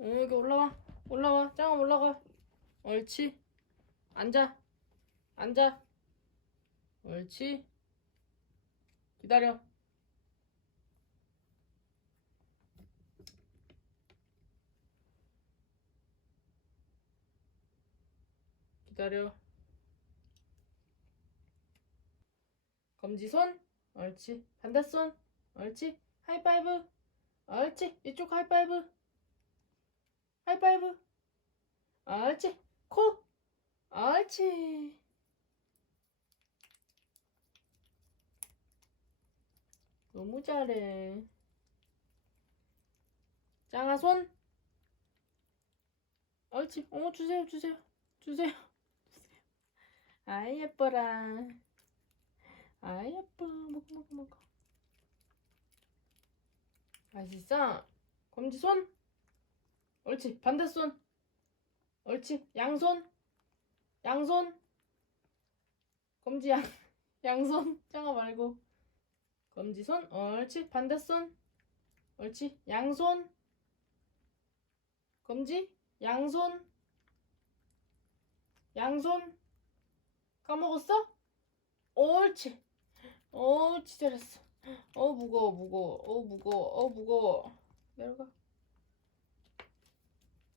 여기 올라와. 올라와. 짱아 올라가. 옳지. 앉아. 앉아. 옳지. 기다려. 기다려. 검지손. 옳지. 반대손. 옳지. 하이파이브. 옳지. 이쪽 하이파이브. 하이파이브. 옳지. 코. 옳지. 너무 잘해. 짱아 손. 옳지. 주세요, 주세요. 주세요. 주세요. 아이 예뻐라. 아이 예뻐. 먹어, 먹어, 먹어. 맛있어? 검지손. 옳지. 반대손. 옳지. 양손. 양손. 검지 양손. 짱아 말고. 검지손. 옳지. 반대손. 옳지. 양손. 검지. 양손. 양손. 까먹었어? 옳지. 옳지. 잘했어. 무거워, 무거워. 무거워. 무거워. 내려가.